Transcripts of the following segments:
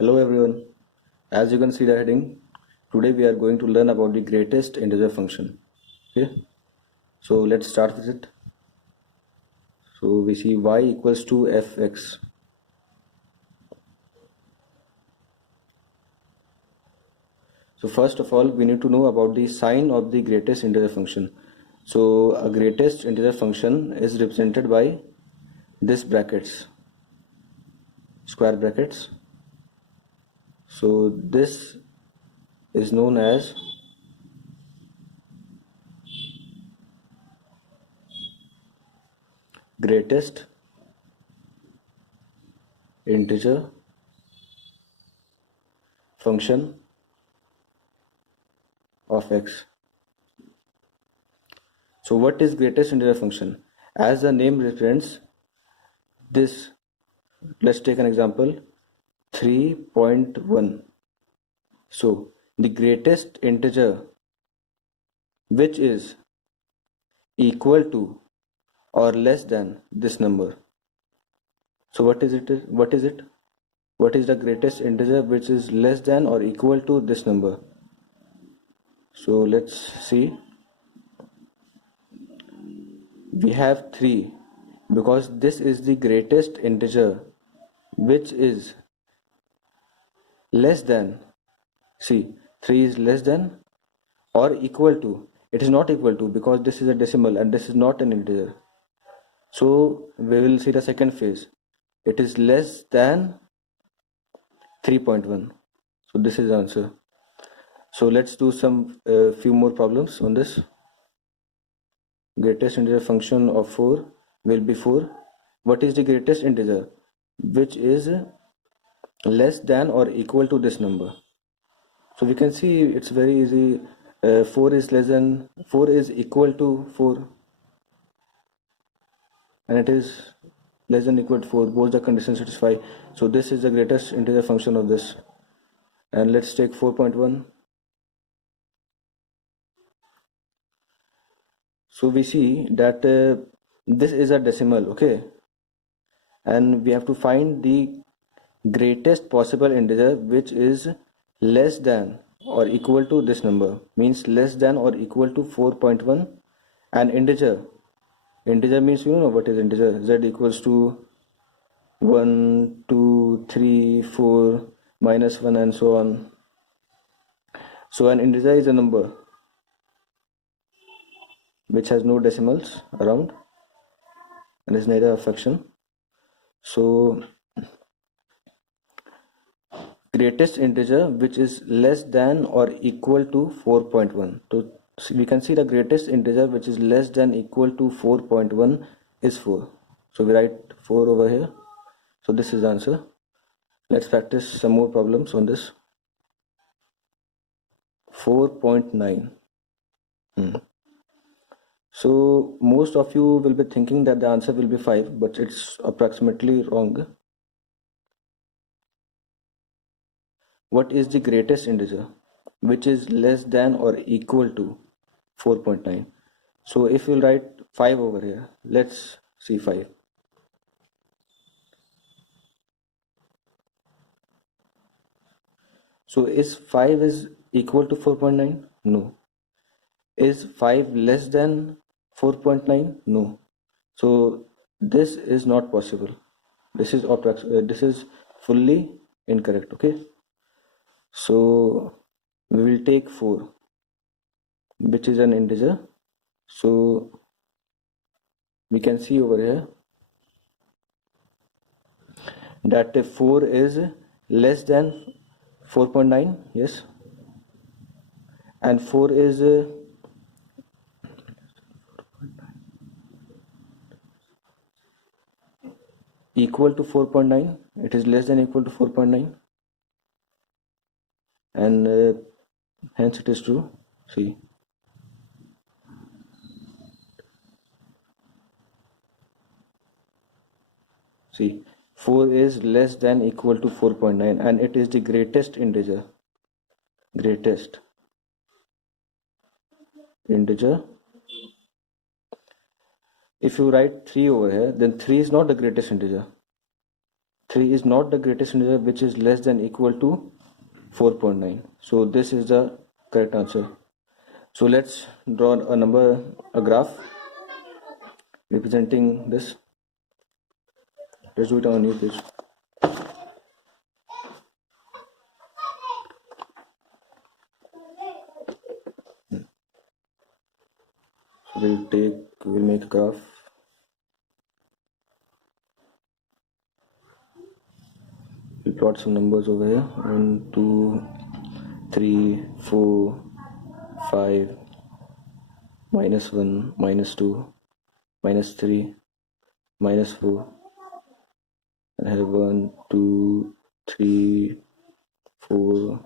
Hello everyone. As you can see the heading, today we are going to learn about the greatest integer function. Okay, so let's start with it. So we see y equals to fx. So first of all, we need to know about the sign of the greatest integer function. So a greatest integer function is represented by this brackets, square brackets. So this is known as greatest integer function of x. So what is greatest integer function? As the name represents this, let's take an example 3.1. So the greatest integer which is equal to or less than this number. So what is it? What is it? What is the greatest integer which is less than or equal to this number? So let's see. We have 3 because this is the greatest integer which is less than, see, 3 is less than or equal to. It is not equal to because this is a decimal and this is not an integer. So we will see the second phase. It is less than 3.1. So this is the answer. So let's do some few more problems on this. Greatest integer function of 4 will be 4. What is the greatest integer which is less than or equal to this number? So we can see it's very easy. 4 is less than 4 is equal to 4, and it is less than equal to 4. Both the conditions satisfy. So this is the greatest integer function of this. And let's take 4.1. So we see that this is a decimal, okay, and we have to find the greatest possible integer which is less than or equal to this number, means less than or equal to 4.1. And integer means, you know what is integer. Z equals to 1, 2, 3, 4, minus 1 and so on. So an integer is a number which has no decimals around and is neither a fraction. So greatest integer which is less than or equal to 4.1. So we can see the greatest integer which is less than equal to 4.1 is 4. So we write 4 over here. So this is the answer. Let's practice some more problems on this. 4.9. So most of you will be thinking that the answer will be 5, but it's approximately wrong. What is the greatest integer which is less than or equal to 4.9? So if we'll write 5 over here, let's see 5. So is 5 is equal to 4.9? No. Is 5 less than 4.9? No. So this is not possible. This is fully incorrect, okay? So we will take 4, which is an integer. So we can see over here that 4 is less than 4.9, yes, and 4 is equal to 4.9. It is less than equal to 4.9, and hence it is true. See, 4 is less than equal to 4.9 and it is the greatest integer. Greatest integer. If you write 3 over here, then 3 is not the greatest integer. 3 is not the greatest integer which is less than equal to 4.9. So this is the correct answer. So let's draw a graph representing this. Let's do it on a new page. So we'll make a graph. We'll plot some numbers over here. 1, 2, 3, 4, 5, -1, -2, -3, -4. I have 1, 2, 3, 4,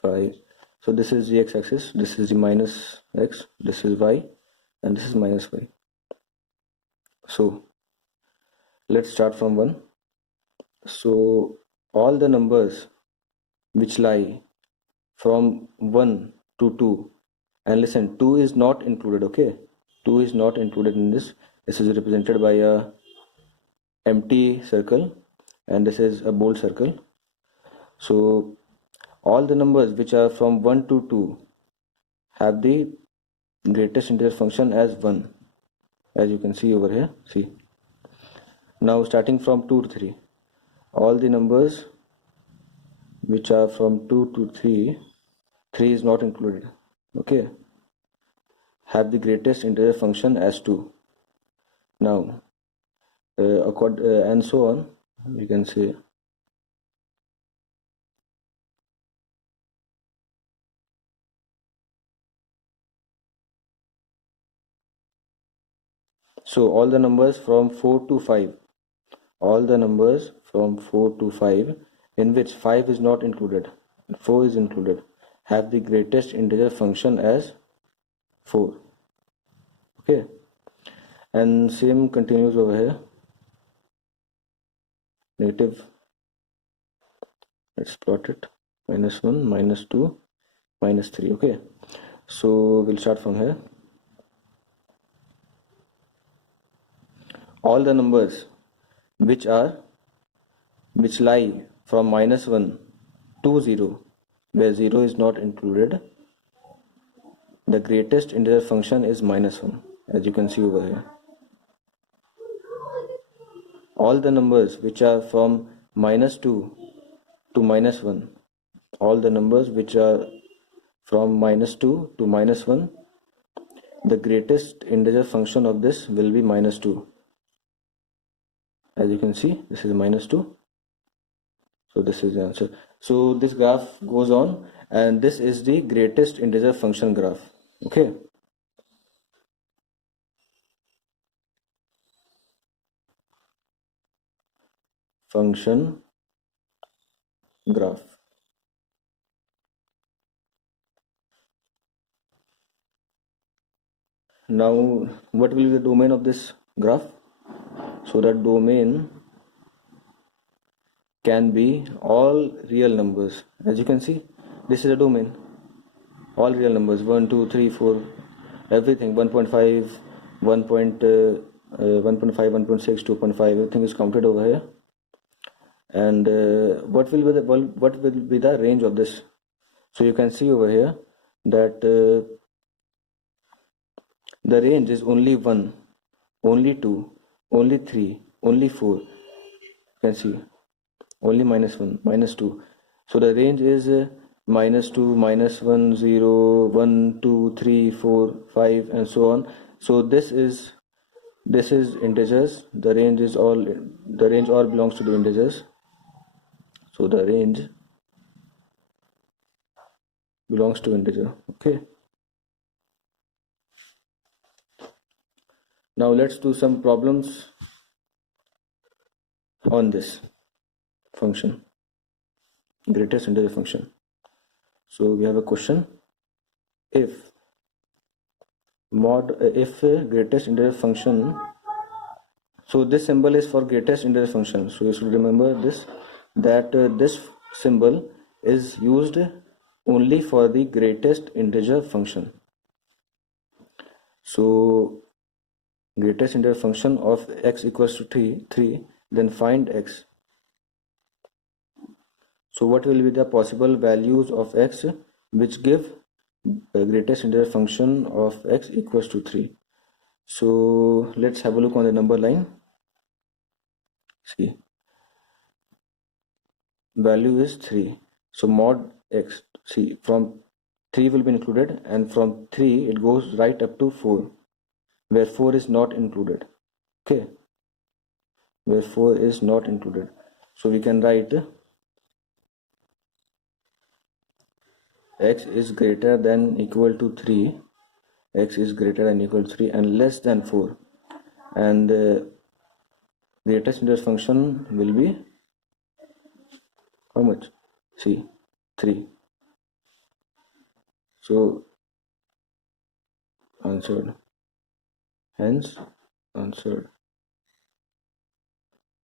5. So this is the x-axis, this is the minus x, this is y, and this is minus y. So let's start from 1. So all the numbers which lie from 1 to 2, and listen, 2 is not included, okay? 2 is not included in this. This is represented by a empty circle, and this is a bold circle. So all the numbers which are from 1 to 2 have the greatest integer function as 1, as you can see over here. See, now starting from 2 to 3, all the numbers which are from 2 to 3, 3 is not included, okay, have the greatest integer function as 2. Now and so on, we can say. So all the numbers from 4 to 5, all the numbers from 4 to 5 in which 5 is not included, 4 is included, have the greatest integer function as 4, okay. And same continues over here. Negative, let's plot it, -1, -2, -3, okay. So we'll start from here. All the numbers which lie from -1 to 0, where 0 is not included, the greatest integer function is -1, as you can see over here. All the numbers which are from -2 to -1, all the numbers which are from -2 to -1, the greatest integer function of this will be -2. As you can see, this is -2. So this is the answer. So this graph goes on, and this is the greatest integer function graph, okay. Function graph. Now what will be the domain of this graph? So that domain can be all real numbers. As you can see, this is a domain, all real numbers, 1, 2, 3, 4, everything, 1.5, 1.5, 1.6, 2.5, everything is counted over here. And what will be the range of this? So you can see over here that the range is only 1, only 2, only 3, only 4. You can see only -1, -2. So the range is -2, -1, 0, 1, 2, 3, 4, 5, and so on. So this is integers. The range all belongs to the integers. So the range belongs to integer, okay. Now let's do some problems on this function, greatest integer function. So we have a question: if greatest integer function, so this symbol is for greatest integer function, so you should remember this, that this symbol is used only for the greatest integer function. So greatest integer function of x equals to 3, then find x So what will be the possible values of x which give the greatest integer function of x equals to 3? So let's have a look on the number line. See, value is 3. So mod x, see, from 3 will be included, and from 3 it goes right up to 4, where 4 is not included. Okay, where 4 is not included. So we can write x is greater than equal to 3, x is greater than equal to 3 and less than 4, and greatest integer function will be how much? See, 3. So answered, hence answered.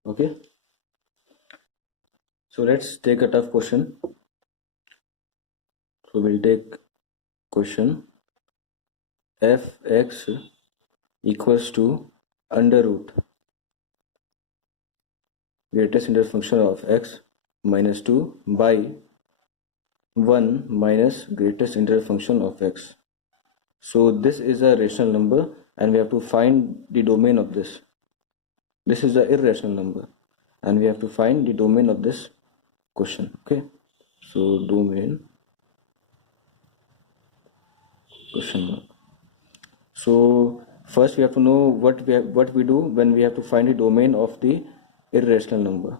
Okay, so let's take a tough question. So we'll take question fx equals to under root greatest integer function of x minus 2 by 1 minus greatest integer function of x. So this is a rational number and we have to find the domain of this. This is an irrational number and we have to find the domain of this question. Okay, so domain question mark. So first we have to know what we do when we have to find the domain of the irrational number.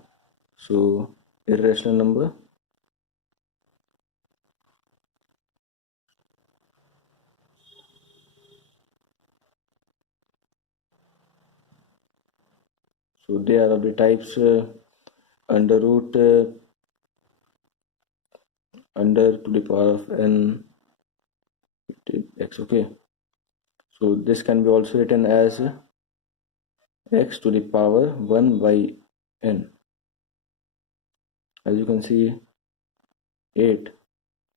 So irrational number, so they are of the types under root under to the power of n x. Okay, so this can be also written as x to the power 1 by n. As you can see, 8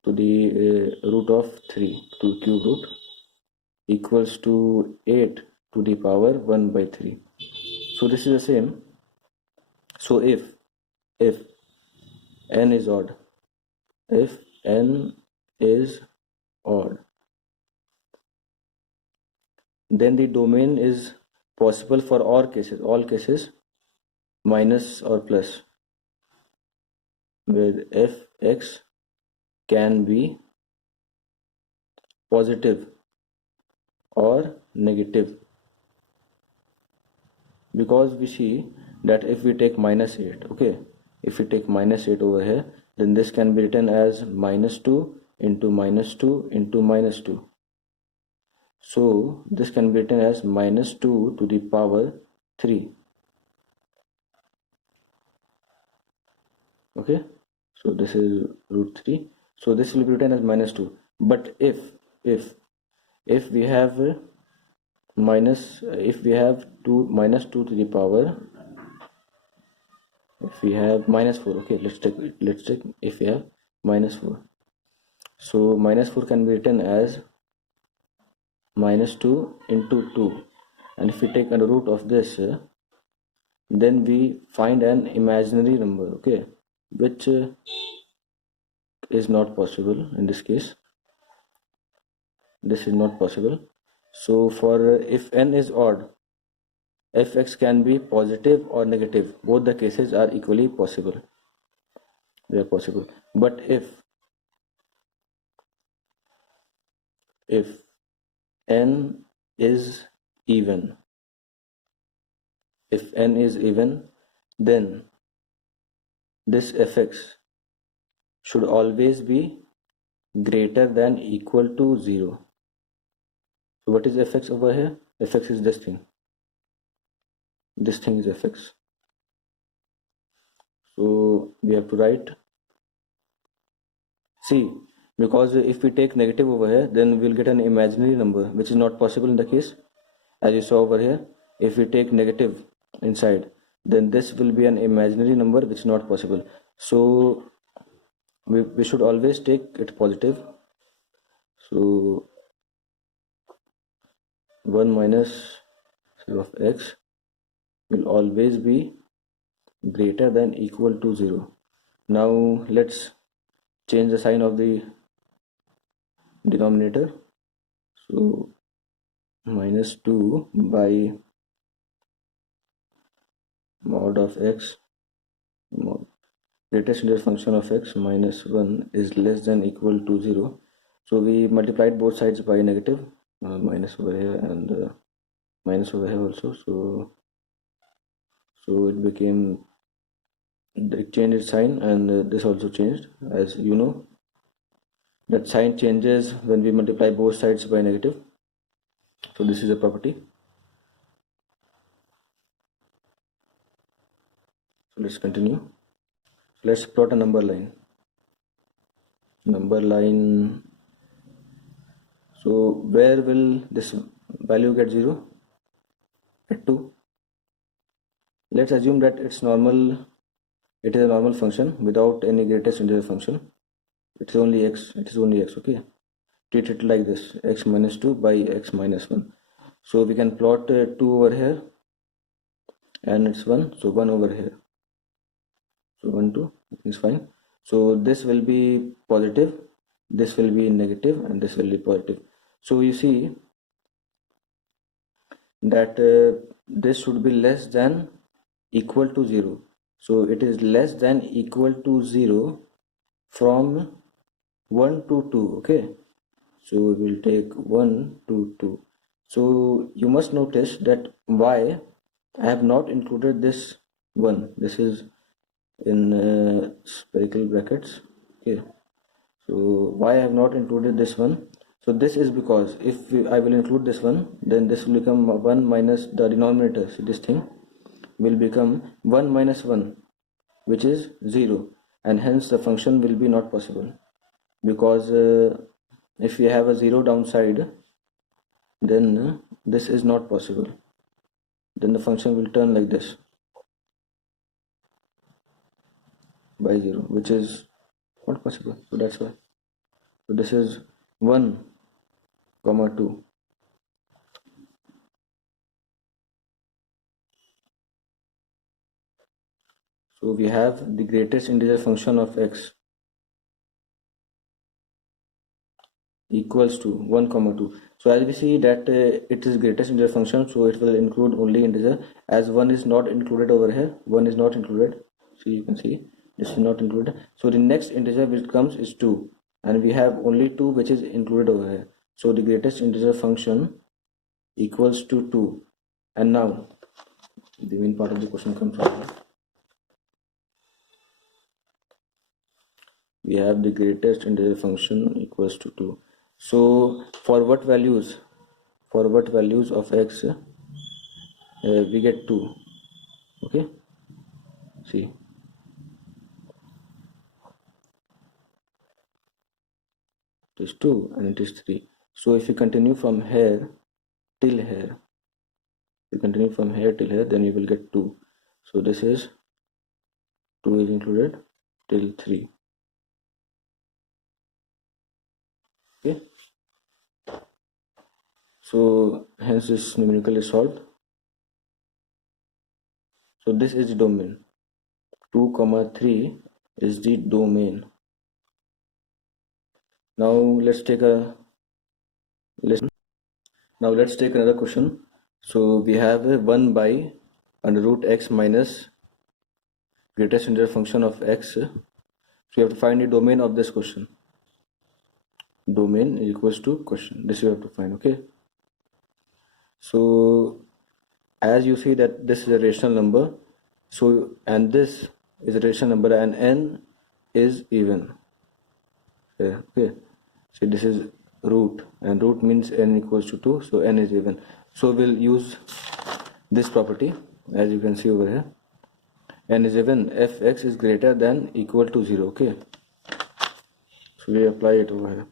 to the root of 3 to cube root equals to 8 to the power 1 by 3. So this is the same. So if n is odd, if n is odd, then the domain is possible for all cases minus or plus, where fx can be positive or negative, because we see that if we take minus 8, okay, if we take minus 8 over here, then this can be written as minus 2 into minus 2 into minus 2. So this can be written as minus 2 to the power 3. Okay, so this is root 3. So this will be written as minus 2. But if we have if we have 2 minus 2 to the power, if we have minus 4, okay, let's take if we have minus 4. So minus 4 can be written as minus 2 into 2, and if we take under root of this, then we find an imaginary number, okay, which is not possible in this case. This is not possible. So for if n is odd, fx can be positive or negative. Both the cases are equally possible. They are possible. But if n is even, then this fx should always be greater than equal to 0. So what is fx over here? Fx is this thing. This thing is fx. So we have to write, see, because if we take negative over here, then we'll get an imaginary number, which is not possible in the case. As you saw over here, if we take negative inside, then this will be an imaginary number, which is not possible. So we should always take it positive. So 1 minus of x will always be greater than equal to 0. Now let's change the sign of the denominator. So minus 2 by mod of x, greatest integer function of x minus 1 is less than equal to 0. So we multiplied both sides by negative, minus over here and minus over here also. So it became, it changed its sign, and this also changed. As you know, that sign changes when we multiply both sides by negative. So this is a property. So let's continue. Let's plot a number line. So where will this value get 0? At 2. Let's assume that it's normal. It is a normal function without any greatest integer function. It is only x. Okay. Treat it like this: x minus 2 by x minus 1. So we can plot 2 over here, and it's 1. So 1 over here. So 1, 2 is fine. So this will be positive, this will be negative, and this will be positive. So you see that this should be less than equal to 0. So it is less than equal to 0 from 1 to 2. Okay. So we will take 1 to 2. So you must notice that why I have not included this 1. This is in spherical brackets. Okay. So why I have not included this one? So this is because if I will include this one, then this will become 1 minus the denominator. So this thing will become 1 minus 1, which is 0, and hence the function will be not possible, because if we have a 0 downside, then this is not possible. Then the function will turn like this by 0, which is not possible. So that's why. So this is 1 comma 2. So we have the greatest integer function of x equals to 1 comma 2. So as we see that it is greatest integer function, so it will include only integer, as 1 is not included over here. 1 is not included. So you can see this is not included. So the next integer which comes is 2, and we have only 2 which is included over here. So the greatest integer function equals to 2. And now the main part of the question comes from here. We have the greatest integer function equals to 2. So for what values of x we get 2. Okay, see, it is 2 and it is 3. So if you continue from here till here, then you will get 2. So this is 2 is included till 3. Okay, so hence this numerical is solved. So this is the domain. 2 comma 3 is the domain. Now let's take another question. So we have 1 by under root x minus greatest integer function of x. So you have to find the domain of this question. Domain is equals to question. This you have to find. Okay. So as you see that this is a rational number, so and this is a rational number, and n is even. Okay. So this is root, and root means n equals to 2, so n is even. So we'll use this property, as you can see over here. N is even if x is greater than equal to 0. Okay. So we apply it over here.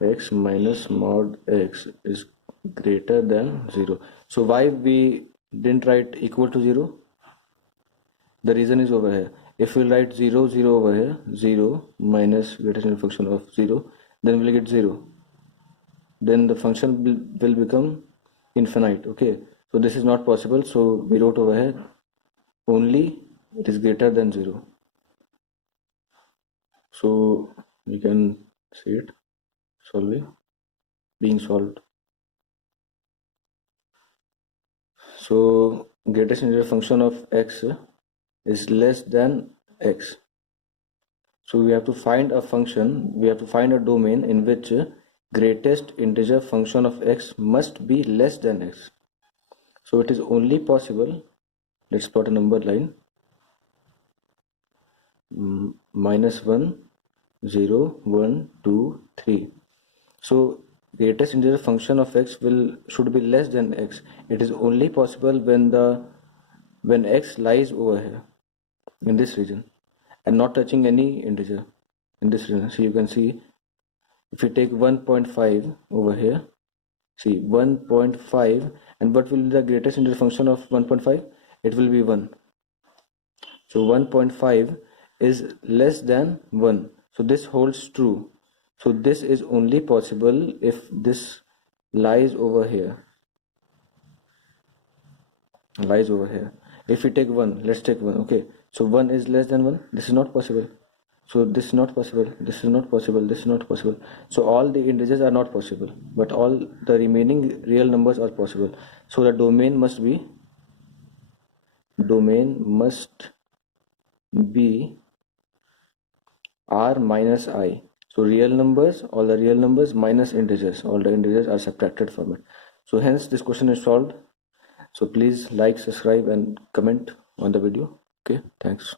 X minus mod x is greater than 0. So why we didn't write equal to 0? The reason is over here. If we write 0, 0 over here, 0 minus greatest integer function of 0, then we'll get 0. Then the function will become infinite. Okay. So this is not possible. So we wrote over here only it is greater than 0. So you can see it being solved. So greatest integer function of x is less than x. So we have to find a function, we have to find a domain in which greatest integer function of x must be less than x. So it is only possible, let's plot a number line, -1, 0, 1, 2, 3. So greatest integer function of x should be less than x. It is only possible when x lies over here in this region and not touching any integer in this region. So you can see if you take 1.5 over here, see 1.5, and what will be the greatest integer function of 1.5? It will be 1. So 1.5 is less than 1. So this holds true. So this is only possible if this lies over here. If we take 1, let's take 1. Okay. So 1 is less than 1. This is not possible. So this is not possible. This is not possible. This is not possible. So all the integers are not possible, but all the remaining real numbers are possible. So the domain must be r minus I. So real numbers, all the real numbers minus integers, all the integers are subtracted from it. So hence this question is solved. So please like, subscribe and comment on the video. Okay, thanks.